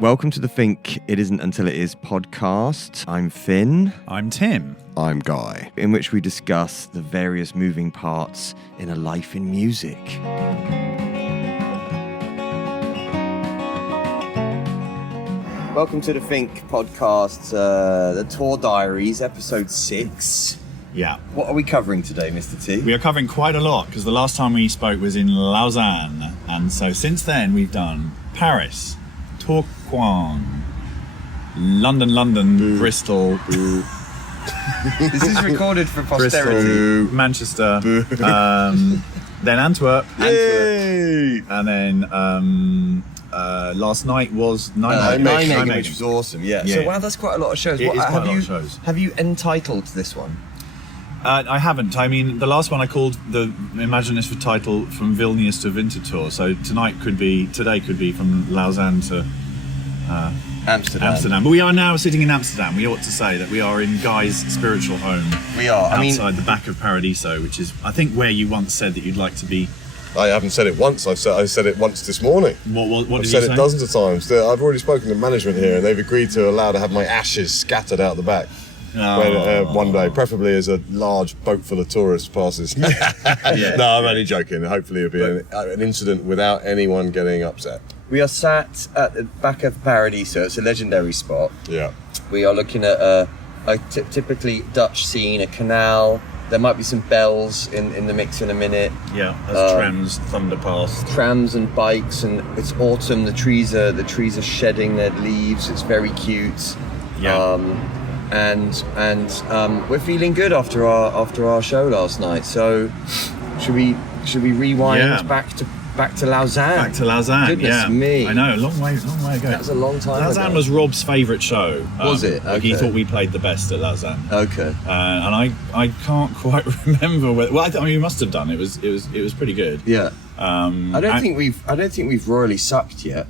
Welcome to the Fink It Isn't Until It Is podcast. I'm Finn. I'm Tim. I'm Guy. In which we discuss the various moving parts in a life in music. Welcome to the Fink podcast, the Tour Diaries, episode 6. Yeah. What are we covering today, Mr. T? We are covering quite a lot because the last time we spoke was in Lausanne. And so since then we've done Paris, Tourcoing, London, Bristol, This is recorded for posterity. Bristol, Manchester, then Antwerp, and then last night was Nijmegen, which was awesome. Yeah. Yeah. So wow, that's quite a lot of shows. It is quite a lot of shows. Have you entitled this one? I haven't. I mean, the last one I called the imaginative title From Vilnius to Winterthur. So today could be from Lausanne to Amsterdam. But we are now sitting in Amsterdam. We ought to say that we are in Guy's spiritual home. We are. Outside the back of Paradiso, which is, I think, where you once said that you'd like to be. I haven't said it once. I said it once this morning. What I've did said you say? it dozens of times. I've already spoken to management here, and they've agreed to allow to have my ashes scattered out the back. One day, preferably as a large boat full of tourists passes. Yeah. No, I'm only joking. Hopefully it'll be an incident without anyone getting upset. We are sat at the back of Paradiso. It's a legendary spot. Yeah. We are looking at a typically Dutch scene, a canal. There might be some bells in the mix in a minute. Yeah, as trams thunder past. Trams and bikes, and it's autumn. The trees are shedding their leaves. It's very cute. Yeah. And we're feeling good after our show last night. So should we rewind back to Lausanne? Back to Lausanne. Goodness me. I know, a long way ago. That was a long time Lausanne ago. was Rob's favourite show. Was it? Like he Okay. thought we played the best at Lausanne. Okay. And I can't quite remember whether. Well, I mean, we must have done. It was pretty good. Yeah. I don't think we've royally sucked yet.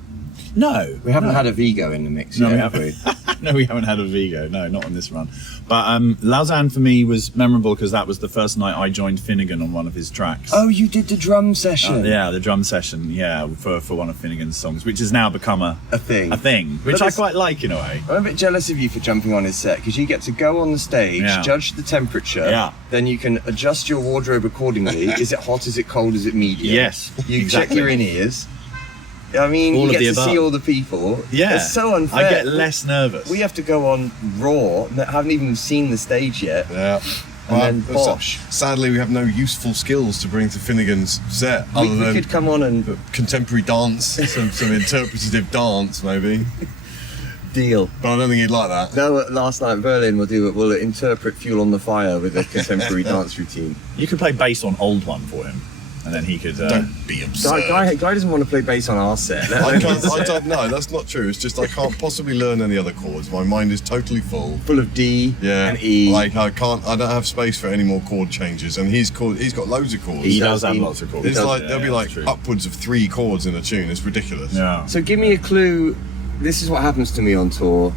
No, We haven't had a Vigo in the mix No, yet, we have we? No, we haven't had a Vigo. No, not on this run. But Lausanne for me was memorable because that was the first night I joined Finnegan on one of his tracks. Oh, you did the drum session. Yeah, the drum session. Yeah, for one of Finnegan's songs, which has now become a thing. which But I it's- quite like in a way. I'm a bit jealous of you for jumping on his set because you get to go on the stage, Yeah. judge the temperature, Yeah. then you can adjust your wardrobe accordingly. Is it hot? Is it cold? Is it medium? Yes, You exactly. check your in-ears. I mean, All you of get the to above. see all the people. Yeah, It's so unfair. I get less nervous. We have to go on raw, haven't even seen the stage yet. Yeah. And then bosh. Sadly, we have no useful skills to bring to Finnegan's set We other than could come on and contemporary dance, some interpretative dance maybe. deal. But I don't think he'd like that. No, last night in Berlin we'll interpret Fuel on the Fire with a contemporary dance routine. You could play bass on Old One for him, and then he could. Don't be absurd. Guy doesn't want to play bass on our set. I don't know, that's not true. It's just I can't possibly learn any other chords. My mind is totally full. Full of D Yeah. and E. Like I don't have space for any more chord changes, and he's got loads of chords. He does have lots of chords. It's like Yeah, there'll be yeah, like that's true. upwards of 3 chords in a tune. It's ridiculous. Yeah. So give me a clue. This is what happens to me on tour.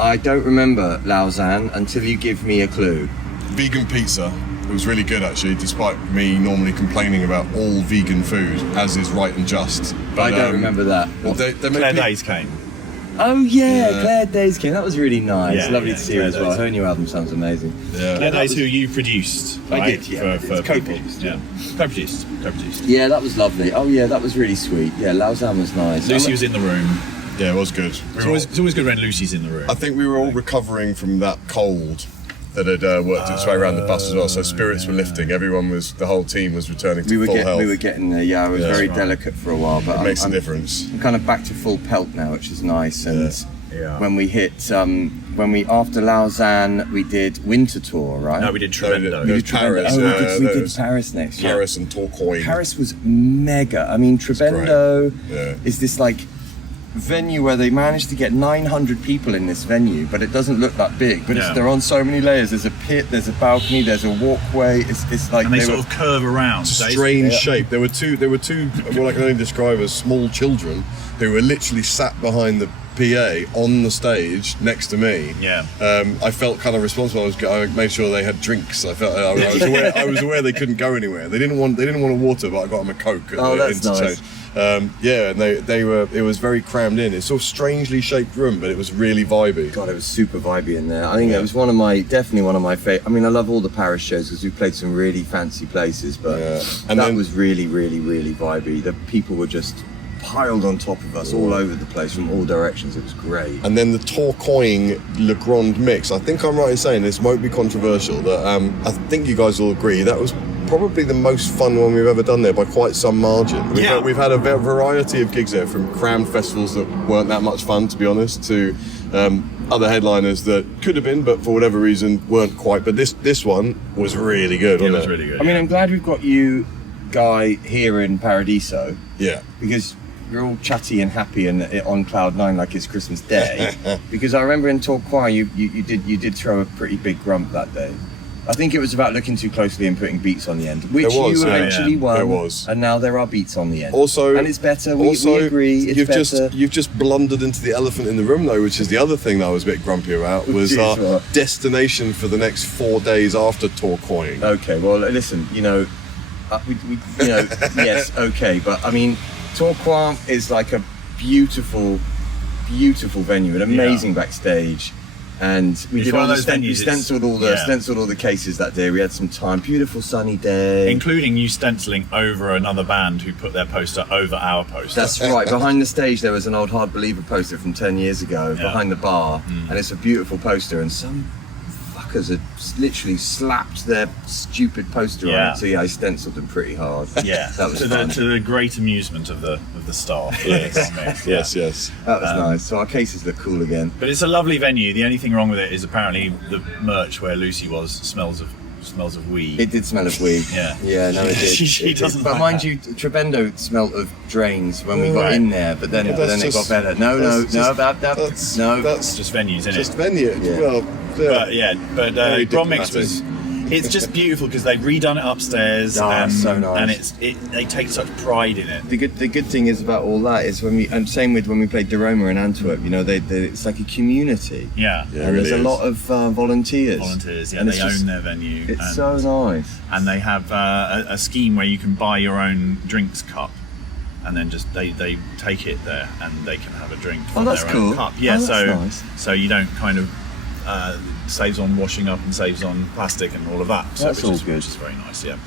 I don't remember Lausanne until you give me a clue. Vegan pizza. It was really good actually, despite me normally complaining about all vegan food, as is right and just. But I don't remember that. They make Claire pi- Days came. Oh yeah, Claire Days came. That was really nice. Yeah, Lovely yeah, to see her Claire as well. Days. Her new album sounds amazing. Yeah. Claire Days, who you produced. I right? did, yeah. For It's people. co-produced. Yeah. Co-produced. Yeah, that was lovely. Oh yeah, that was really sweet. Yeah, Lausanne was nice. Lucy was in the room. Yeah, it was good. It's always good when Lucy's in the room. I think we were all recovering from that cold that had worked its way around the bus as well. So spirits were lifting. The whole team was returning to full health. We were getting there. Yeah, I was Yeah, very that's right. delicate for a while, but It makes a I'm difference. I'm kind of back to full pelt now, which is nice. And Yeah. when we hit, after Lausanne, we did Winter Tour, right? No, we did Tremendo. There was Paris. Oh, we there did was Paris next. Yeah. Paris and Tourcoing. Paris was mega. I mean, Tremendo Yeah. is this like venue where they managed to get 900 people in this venue, but it doesn't look that big. But Yeah. they're on so many layers. There's a pit, there's a balcony, there's a walkway. It's like And they were- sort of curve around. It's a strange shape. There were two what I can only describe as small children who were literally sat behind the PA on the stage next to me. Yeah. I felt kind of responsible. I made sure they had drinks. I was aware they couldn't go anywhere. They didn't want a water, but I got them a Coke. Oh, that's nice. Yeah, and they were. It was very crammed in. It's sort of strangely shaped room, but it was really vibey. God, it was super vibey in there. I think it was definitely one of my favorite. I mean, I love all the Paris shows because we played some really fancy places, but that was really, really, really vibey. The people were just piled on top of us all over the place from all directions. It was great. And then the Tourcoing Le Grand mix. I think I'm right in saying this won't be controversial. That I think you guys will agree that was probably the most fun one we've ever done there by quite some margin. We've had a variety of gigs there, from crammed festivals that weren't that much fun, to be honest, to other headliners that could have been, but for whatever reason weren't quite. But this one was really good. It was really good. I mean, I'm glad we've got you, Guy, here in Paradiso. Yeah. Because you're all chatty and happy and on cloud nine like it's Christmas Day. Because I remember in Tourcoing you did throw a pretty big grump that day. I think it was about looking too closely and putting beats on the end, which you eventually won. There was. And now there are beats on the end. Also, and it's better. We agree. It's better. You've just blundered into the elephant in the room, though, which is the other thing that I was a bit grumpy about. Was our destination for the next 4 days after Tourcoing. Okay, well, listen. Yes, okay, but I mean, Tourcoing is like a beautiful, beautiful venue, an amazing backstage. And we stenciled all the cases that day. We had some time, beautiful sunny day, including you stenciling over another band who put their poster over our poster. That's right. Behind the stage there was an old Hard Believer poster from 10 years ago behind the bar, and it's a beautiful poster. And some fuckers had literally slapped their stupid poster on it. So I stenciled them pretty hard. Yeah, that was fun. To the great amusement of the staff. Yes. That was nice. So our cases look cool again. But it's a lovely venue. The only thing wrong with it is apparently the merch where Lucy was smells of weed. It did smell of weed. Yeah, no, it did. she doesn't. But mind you, Trebendo smelled of drains when we got in there. But then it got better. That's just venues, isn't it? Just venue. Yeah. But Grand Mix was. It's just beautiful because they've redone it upstairs, and so nice. And they take such pride in it. The good thing is about all that is and same with when we played De Roma in Antwerp. It's like a community. Yeah, and there's a lot of volunteers. And they own their venue. It's so nice. And they have a scheme where you can buy your own drinks cup. And then just they take it there and they can have a drink from their own cup. Yeah, nice. So you don't kind of saves on washing up and saves on plastic and all of that. So that's all good. Which is very nice, yeah.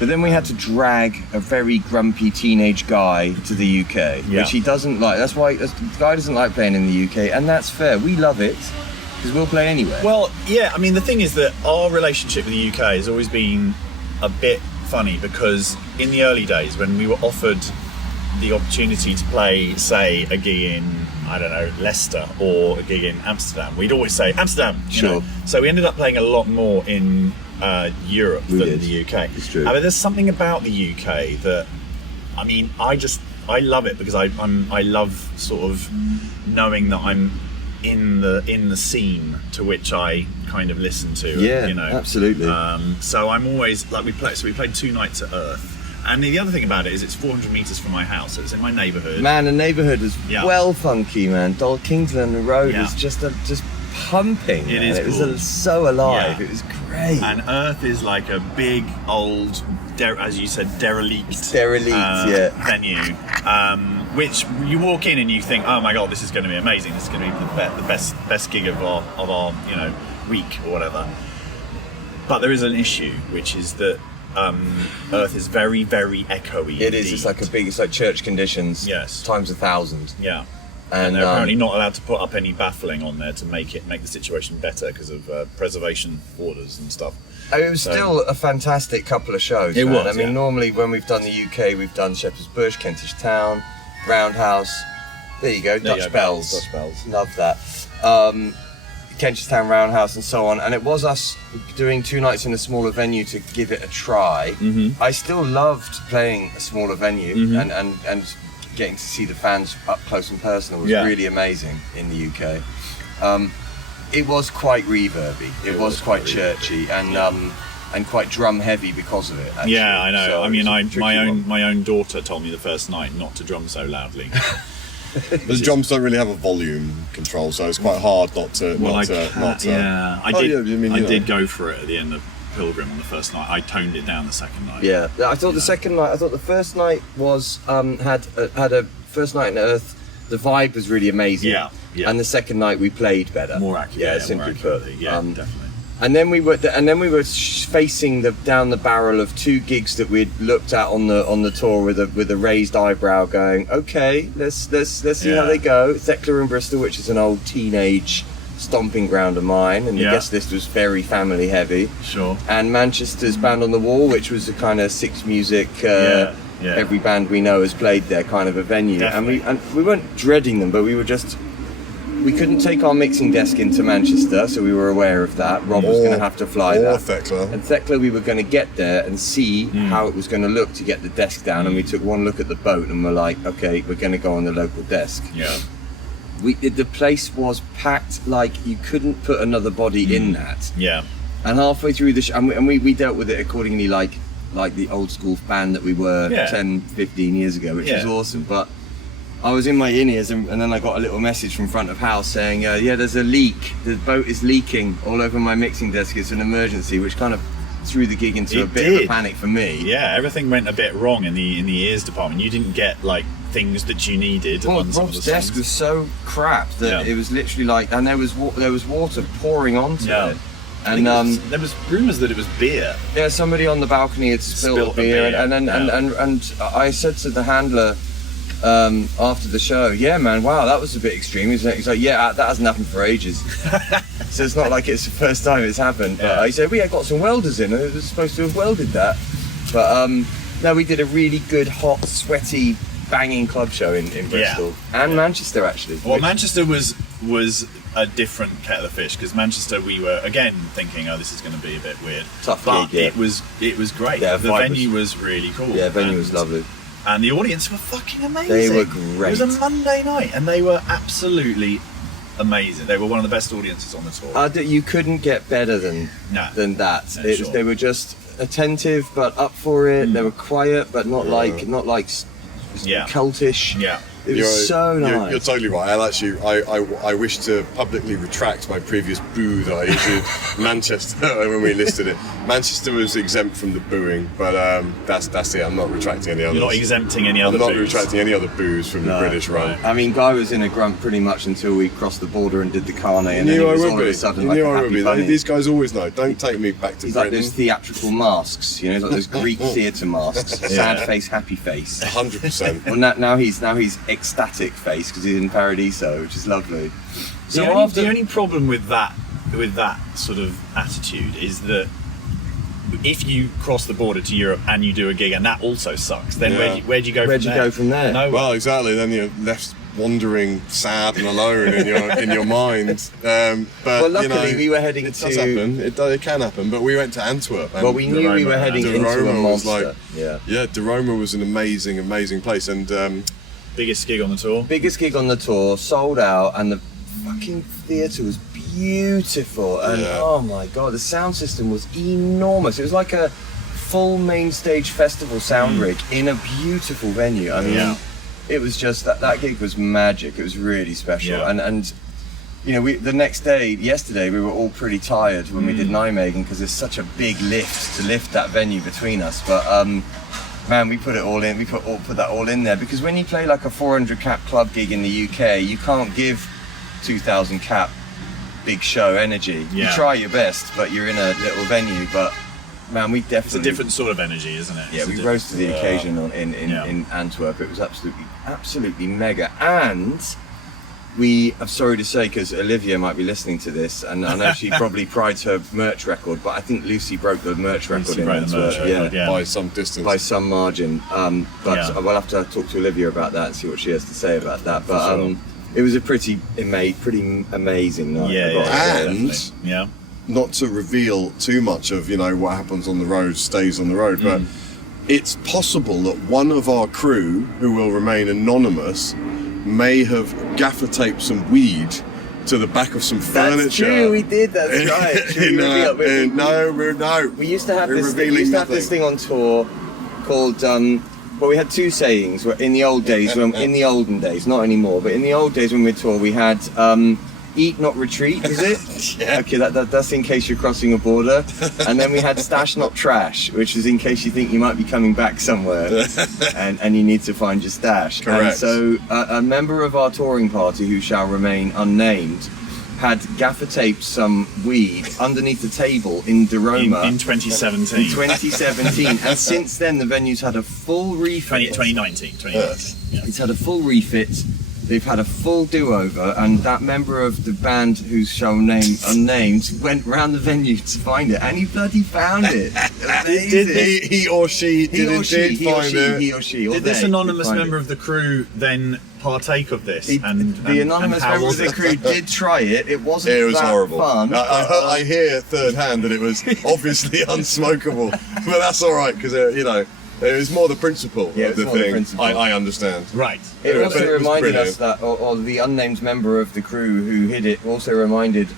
But then we had to drag a very grumpy teenage guy to the UK, which he doesn't like. That's why the guy doesn't like playing in the UK, and that's fair. We love it because we'll play anywhere. Well, yeah. I mean, the thing is that our relationship with the UK has always been a bit funny because in the early days when we were offered the opportunity to play, say, a gig in, I don't know, Leicester or a gig in Amsterdam, we'd always say Amsterdam. Sure. So we ended up playing a lot more in Europe than the UK. It's true. I mean, there's something about the UK that, I mean, I love it because I love sort of knowing that I'm in the scene to which I kind of listen to. Yeah, absolutely. So I'm always like we played 2 nights at Earth. And the other thing about it is it's 400 metres from my house, so it's in my neighbourhood. Man, the neighbourhood was well funky, man. Kingsland Road was just pumping. It was so alive. Yeah. It was great. And Earth is like a big old, as you said, derelict venue, which you walk in and you think, oh my god, this is going to be amazing. This is going to be the best gig of our week or whatever. But there is an issue, which is that Earth is very, very echoey. It is. It's like church conditions. Yes. Times 1,000. Yeah. And they're apparently not allowed to put up any baffling on there to make the situation better because of preservation orders and stuff. It was still a fantastic couple of shows. It was. I mean, normally when we've done the UK, we've done Shepherd's Bush, Kentish Town, Roundhouse. There you go, Dutch Bells. Dutch Bells. Love that. Kentish Town, Roundhouse, and so on. And it was us doing 2 nights in a smaller venue to give it a try. Mm-hmm. I still loved playing a smaller venue and getting to see the fans up close and personal was really amazing in the UK. It was quite reverby. It was quite churchy and quite drum heavy because of it. Actually. Yeah, I know. So I mean, my own daughter told me the first night not to drum so loudly. But the drums don't really have a volume control, so it's quite hard not to. I did go for it at the end of Pilgrim on the first night. I toned it down the second night. Yeah, I thought the second night. I thought the first night was had a first night on Earth. The vibe was really amazing. Yeah. And the second night we played better. More accurate. Yeah, more simply accurately. put. Yeah, definitely. And then we were facing down the barrel of 2 gigs that we'd looked at on the tour with a raised eyebrow, going, okay, let's see how they go. Thekla in Bristol, which is an old teenage stomping ground of mine, and the guest list was very family heavy. Sure. And Manchester's Band on the Wall, which was a kind of 6 music. Every band we know has played there kind of a venue. Definitely. And we weren't dreading them, but we couldn't take our mixing desk into Manchester, so we were aware of that. Rob was going to have to fly that. Thekla. And Thekla, we were going to get there and see how it was going to look to get the desk down, and we took one look at the boat and we're like, okay, we're going to go on the local desk. Yeah. The place was packed like you couldn't put another body in that. Yeah. And halfway through the show, and we dealt with it accordingly, like the old school band that we were 10, 15 years ago, which was awesome. But I was in my in-ears and then I got a little message from front of house saying, there's a leak. The boat is leaking all over my mixing desk. It's an emergency, which kind of threw the gig into a bit of a panic for me. Yeah, everything went a bit wrong in the ears department. You didn't get like things that you needed. Well, on some of Rob's the desk songs. was so crap that it was literally like, and there was water pouring onto it. And there was rumours that it was beer. Yeah, somebody on the balcony had spilled beer, and I said to the handler after the show, yeah, man, wow, that was a bit extreme. He's like, yeah, that hasn't happened for ages. So it's not like it's the first time it's happened. But he said, we had got some welders in, and it was supposed to have welded that. But no, we did a really good, hot, sweaty, banging club show in Bristol and Manchester actually. Well, Manchester was a different kettle of fish, because Manchester we were again thinking, oh, this is going to be a bit weird. Tough but gig, yeah. it was great. Yeah, the venue was really cool. Yeah, venue was lovely. And the audience were fucking amazing. They were great. It was a Monday night and they were absolutely amazing. They were one of the best audiences on the tour. You couldn't get better than that. No, sure. They were just attentive but up for it. They were quiet but not like cultish. Yeah. It was so nice. You're totally right. I wish to publicly retract my previous boo that I issued Manchester when we listed it. Manchester was exempt from the booing, but that's it. I'm not retracting any others. You're not exempting any other I'm not boos. retracting any other boos from the British run. I mean, Guy was in a grunt pretty much until we crossed the border and did the carne, and then he was all of a sudden like a happy bunny. These guys always know. Don't take me back to He's Britain. like those theatrical masks, you know, like those Greek theatre masks. Sad face, happy face. 100%. Well, now he's ecstatic face because he's in Paradiso, which is lovely. The only problem with that sort of attitude is that if you cross the border to Europe and you do a gig and that also sucks, then where do you go from there? No. Well, exactly. Then you're left wandering, sad and alone in your mind. But luckily we were heading it does happen. It can happen. But we went to Antwerp. And well, we knew we were heading into a monster. De Roma was an amazing place, and biggest gig on the tour, sold out, and the fucking theatre was beautiful, and oh my god, the sound system was enormous. It was like a full main stage festival sound rig in a beautiful venue. I mean, it was just that gig was magic. It was really special, and you know, the next day, yesterday, we were all pretty tired when we did Nijmegen because there's such a big lift to lift that venue between us, but man, we put it all in. We put that all in there, because when you play like a 400 cap club gig in the UK, you can't give 2,000 cap big show energy. You try your best, but you're in a little venue. But man, we definitely, it's a different sort of energy, isn't it? Yeah, we rose to the occasion in Antwerp. It was absolutely mega. And I'm sorry to say, because Olivia might be listening to this, and I know she probably prides her merch record, but I think Lucy broke the merch record in Antwerp. By some distance, by some margin. But we'll have to talk to Olivia about that and see what she has to say about that. But it was a pretty amazing night. And not to reveal too much of what happens on the road stays on the road, but it's possible that one of our crew, who will remain anonymous, may have gaffer taped some weed to the back of some furniture. That's true, we did. That's right. No. We used to have this thing on tour called. Well, we had two sayings. In the olden days, not anymore, but in the old days when we toured, we had Eat Not Retreat, is it? Yeah. Okay, that's in case you're crossing a border. And then we had Stash Not Trash, which is in case you think you might be coming back somewhere and you need to find your stash. Correct. And so a member of our touring party, who shall remain unnamed, had gaffer taped some weed underneath the table in Daroma in 2017. In 2017, and since then the venue's had a full refit. 2019. Yeah. It's had a full refit. They've had a full do-over, and that member of the band, who shall name unnamed, went round the venue to find it, and he bloody found it. Did he or she find it? He or she. Or Did this they anonymous find member it. of the crew then partake of this? The anonymous member of the crew did try it. It wasn't It was that horrible. fun. I hear third hand that it was obviously unsmokable, but that's all right because it was more the principle of the thing. I understand. Right. It Anyway, also but it was reminded brilliant. us that, or the unnamed member of the crew who hid it also reminded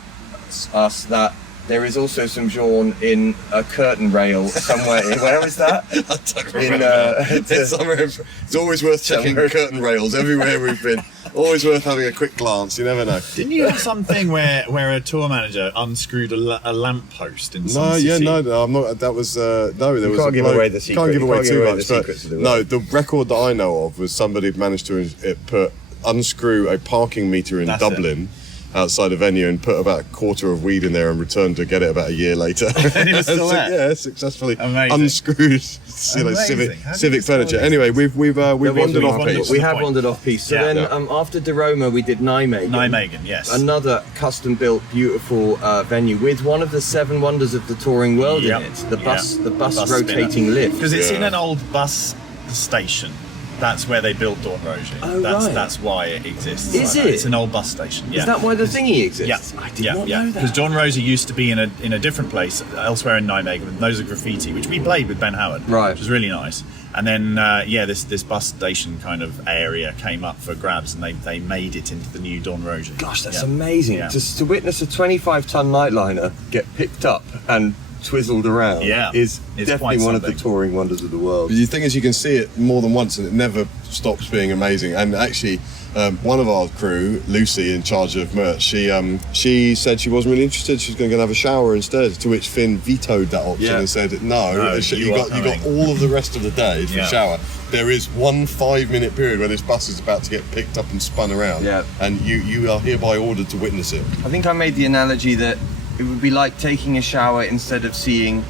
us that there is also some Jean in a curtain rail somewhere. Where was that? I don't remember. It's always worth checking curtain rails everywhere we've been. Always worth having a quick glance. You never know. Didn't you have something where a tour manager unscrewed a lamp post in some No, city? no, I'm not. That was no. There was. Can't give away the secret. Can't give away You can't too give away much. the But secrets of the no, world. the record that I know of was somebody managed to unscrew a parking meter in That's Dublin. Outside a venue and put about a quarter of weed in there and returned to get it about a year later. And it was still there? Yeah, successfully Amazing. unscrewed Amazing. How did civic you solve furniture. this? Anyway, we've wandered off piece. We have wandered off piece. So Yeah. then after Daroma we did Nijmegen. Nijmegen, yes. Another custom built beautiful venue with one of the 7 wonders of the touring world Yep. in it. The bus Bus rotating lift. Because it's Yeah. in an old bus station. That's where they built Dawn Roger. Oh, right. That's why it exists. Is like that. it? It's an old bus station. Yeah. Is that why the thingy exists? Yeah, I did not know that. Because John Rosa used to be in a different place elsewhere in Nijmegen with Nose of Graffiti, which we played with Ben Howard, Right. which was really nice. And then this bus station kind of area came up for grabs, and they made it into the new Don Roger. Gosh, that's Yeah. amazing. Yeah. To witness a 25-ton nightliner get picked up and twizzled around is it's definitely quite one of the something. touring wonders of the world. The thing is, you can see it more than once, and it never stops being amazing. And actually, one of our crew, Lucy, in charge of merch, she said she wasn't really interested. She was going to have a shower instead. To which Finn vetoed that option and said, "No, No, you you got all of the rest of the day for shower. There is one 5-minute period where this bus is about to get picked up and spun around, and you are hereby ordered to witness it." I think I made the analogy that it would be like taking a shower instead of seeing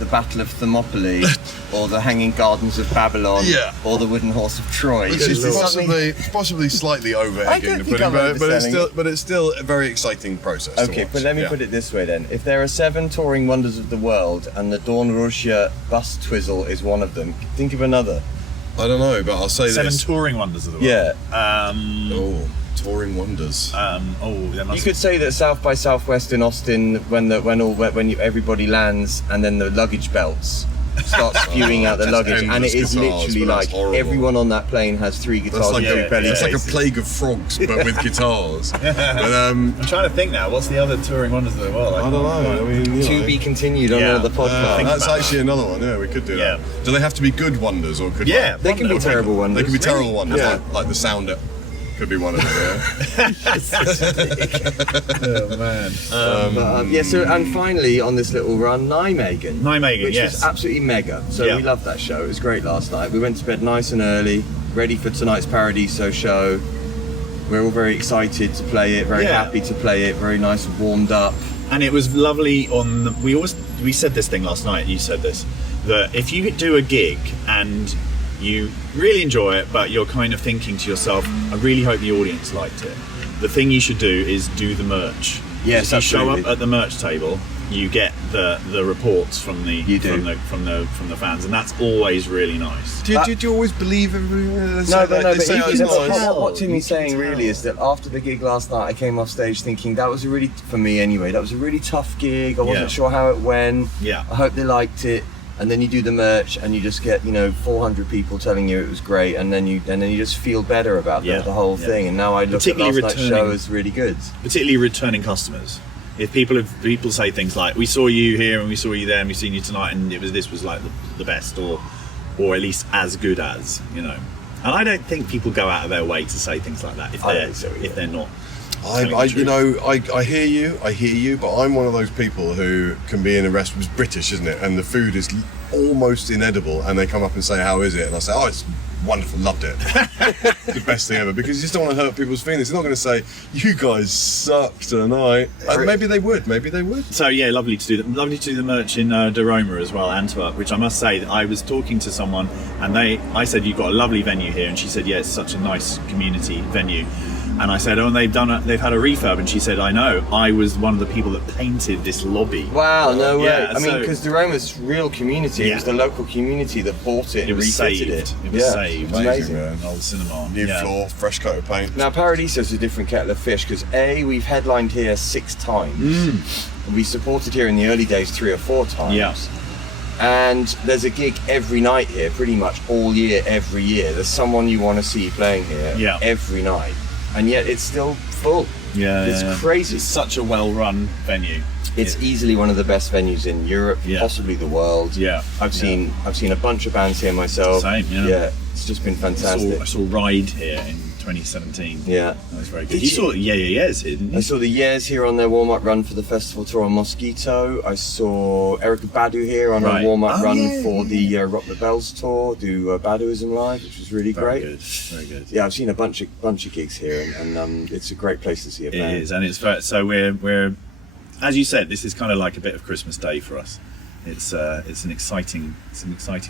the Battle of Thermopylae or the Hanging Gardens of Babylon or the Wooden Horse of Troy. Which is possibly slightly over-egging the pudding, but it's still a very exciting process. Okay, but let me put it this way then. If there are 7 touring wonders of the world and the Dawn Rogia bus twizzle is one of them, think of another. I don't know, but I'll say 7 this. touring wonders of the world. Oh, touring wonders. There must You could say that South by Southwest in Austin, when everybody lands and then the luggage belts start spewing out the luggage, and it is guitars, literally but that's like horrible. everyone on that plane has 3 guitars That's like, and 3 belly it's like a cases. plague of frogs, but with guitars. But I'm trying to think now. What's the other touring wonders of the world? I don't know. I mean, To be continued on Yeah. all the podcasts. that's actually another one. Yeah, we could do that. Do they have to be good wonders, or could Yeah, They can be terrible wonders. they could be terrible wonders, Yeah. like the sounder could be one of them. Yeah. Oh man. So and finally on this little run, Nijmegen, Nijmegen, which yes. was absolutely mega. So Yeah. we loved that show. It was great last night. We went to bed nice and early, ready for tonight's Paradiso show. We're all very excited to play it, very happy to play it, very nice and warmed up. And it was lovely we said this thing last night, you said this, that if you do a gig and you really enjoy it, but you're kind of thinking to yourself, I really hope the audience liked it, the thing you should do is do the merch. Yes, if you show absolutely. up at the merch table, you get the reports from the You do. from the fans, and that's always really nice. Do you always believe everything? What Timmy's saying really is that after the gig last night, I came off stage thinking that was for me anyway, that was a really tough gig. I wasn't sure how it went. Yeah. I hope they liked it. And then you do the merch, and you just get 400 people telling you it was great, and then you just feel better about the whole thing. And now I look at last night's show as really good. Particularly returning customers. If people say things like, "We saw you here and we saw you there and we've seen you tonight, and this was like the best," or at least as good as, And I don't think people go out of their way to say things like that if they're not. I hear you, but I'm one of those people who can be in a restaurant. It's British, isn't it? And the food is almost inedible, and they come up and say, "How is it?" And I say, "Oh, it's wonderful, loved it." The best thing ever, because you just don't want to hurt people's feelings. They're not going to say, "You guys suck tonight." Maybe they would. So yeah, lovely to do the merch in De Roma as well, Antwerp. Which I must say, that I was talking to someone, and I said, "You've got a lovely venue here," and she said, "Yeah, it's such a nice community venue." And I said, "Oh, and they've had a refurb," and she said, "I know. I was one of the people that painted this lobby." Wow, no way! Yeah, I mean, because De Roma's real community, it was the local community that bought it and refitted it. It was saved. Amazing, man. Old cinema, new floor, fresh coat of paint. Now, Paradiso's a different kettle of fish because we've headlined here 6 times. We supported here in the early days 3 or 4 times. Yeah. And there's a gig every night here, pretty much all year, every year. There's someone you want to see playing here every night. And yet it's still full. It's crazy. It's such a well-run venue. It's easily one of the best venues in Europe, possibly the world. I've seen a bunch of bands here myself. Same, it's just been fantastic. I saw Ride here in 2017. Yeah, that was very good. You saw Yeahs here, didn't you? I saw the Yeahs here on their warm-up run for the festival tour on Mosquito. I saw Erica Badu here on a warm-up run for the Rock the Bells tour, do Baduism live, which was really great. Very good. Yeah, I've seen a bunch of gigs here, and it's a great place to see a band. It is, and so we're as you said, this is kind of like a bit of Christmas Day for us. It's an exciting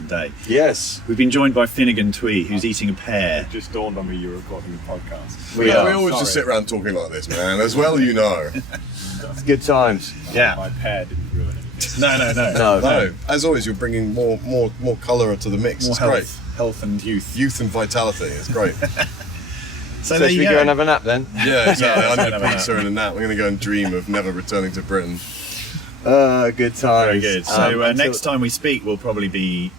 day. Yes, we've been joined by Finnegan Twee, who's eating a pear. It just dawned on me you were recording a podcast. We always just sit around talking like this, man. As well, you know. It's good times. Yeah, my pear didn't ruin anything. No. As always, you're bringing more colour to the mix. It's great. Health and youth and vitality. It's great. So should we go and have a nap then? Yeah, exactly. I need a pizza and a nap. I'm going to go and dream of never returning to Britain. Good times. Very good. So next time we speak will probably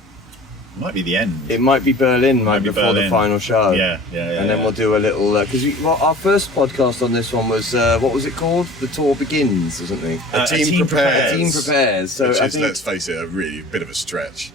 might be the end. It might be Berlin, before the final show. Yeah. And then we'll do a little because our first podcast on this one was what was it called? The Tour Begins or something. A team prepares. So which I is, think, let's face it, a really bit of a stretch.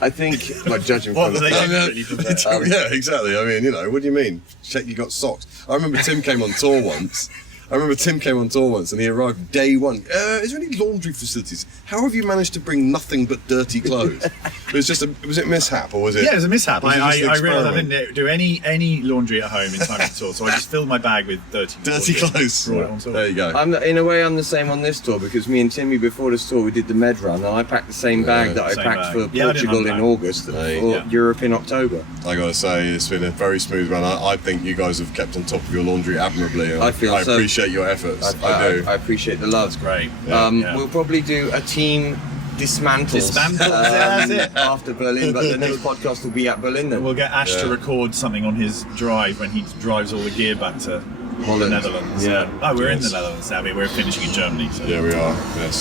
I think, judging from yeah, exactly. I mean, what do you mean? Check you got socks. I remember Tim came on tour once. And he arrived day one. Is there any laundry facilities? How have you managed to bring nothing but dirty clothes? Was it mishap or was it? Yeah, it was a mishap. I realised I experiment? didn't do any laundry at home in time for the tour, so I just filled my bag with dirty clothes. Right. There you go. In a way, I'm the same on this tour because me and Timmy before this tour we did the Med Run and I packed the same bag that I packed for Portugal in August or Europe in October. I gotta say, it's been a very smooth run. I think you guys have kept on top of your laundry admirably. And I appreciate your efforts. I do. I appreciate the love. It's great. We'll probably do a team dismantles that's it. after Berlin, but the next podcast will be at Berlin then. We'll get Ash to record something on his drive when he drives all the gear back to the Netherlands. Yeah. Oh, we're in the Netherlands now. We're finishing in Germany. So. Yeah, we are.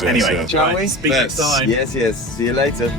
Anyway, shall we? Speak next time. Yes. See you later.